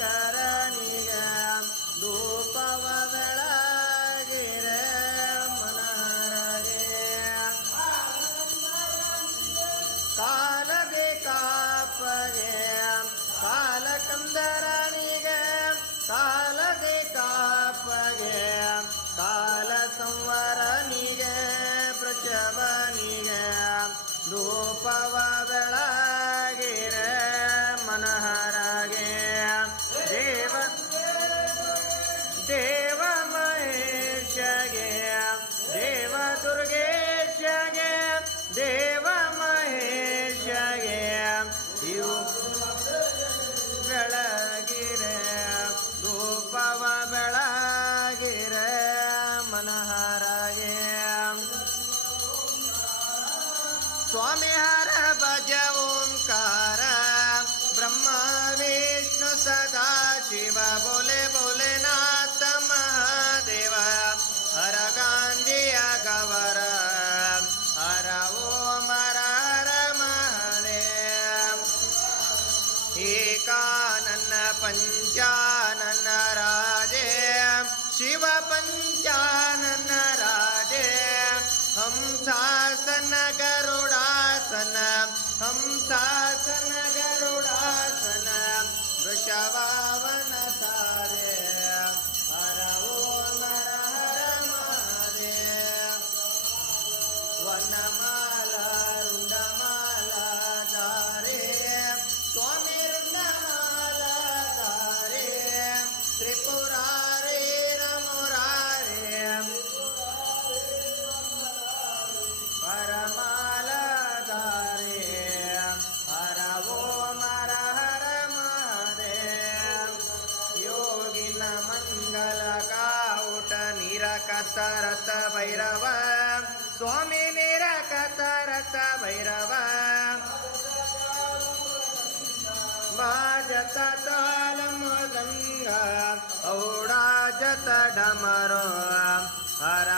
ಶಂಕರನಿಗೆ ಧೂಪವ ಬೆಳಗಿರೆ ಮನಹರಗೆ ಕಾಲಗೆ ಕಾಪಗೆ ಕಾಲಕಂದರನಿಗೆ ಕಾಲಗೆ ಕಾಪಗೆ ಕಾಲ ಸಂವರನಿಗೆ ವೃಷಭನಿಗೆ ಧೂಪವ ಬೆಳಗಿರೆ ಮನಹರಗೆ ದೇವ ಮಹೇಶಗೆ ದೇವ ದುರ್ಗೇಶಗೆ ದೇವ ಮಹೇಶಗೆ ಇವು ಬೆಳಗಿರೆ ಧೂಪವ ಬೆಳಗಿರೆ ಮನಹರಗೆ ಸ್ವಾಮಿ ಹರ ಭಜ ಓಂಕಾರ ಬ್ರಹ್ಮ ವಿಷ್ಣು ಸದಾ ಶಿವ ಬೋಲೆ ಭೋಲೆನಾಥ ಮಹಾದೇವ ಹರ ಗಾಂಧಿಯ ಗವರ ಹರ ಓಂ ಹರ ಹರ ಮಹಾದೇವ ಏಕಾನನ ಪಂಚಾನನ ರಾಜೇ ಶಿವ ಪಂಚಾನನ ರಾಜೇ ಹಂಸಾಸನ ಗರುಡಾಸನ ಹಂಸಾಸನ ಗರುಡಾಸನ ವೃಷಭಾವನ ತಾರೆ ಹರ ಓಂ ಹರ ಹರ ಮಹಾದೇವ ವನಮಾಲ ರುಂಡಮಾಲ ಧಾರೆ ಸ್ವಾಮಿ ರುಂಡಮಾಲ ಧಾರೆ ತ್ರಿಪುರಾರೇ ರಮುರಾರೇ ಪರಮಾಲ ಧಾರೆ ಹರ ಓಂ ಹರ ಹರ ಮಹಾದೇವ ಯೋಗಿನ ಮಂಗಲ ಕಾವುಟ ನಿರಕತ ರಥ ಭೈರವ ಸ್ವಾಮಿ ನಿರಕತ ರಥ ಭೈರವ ಬಾಜತ ತಾಲಮ ಗಂಗ ಔಡಾಜತ ಡಮರೋ ಹರ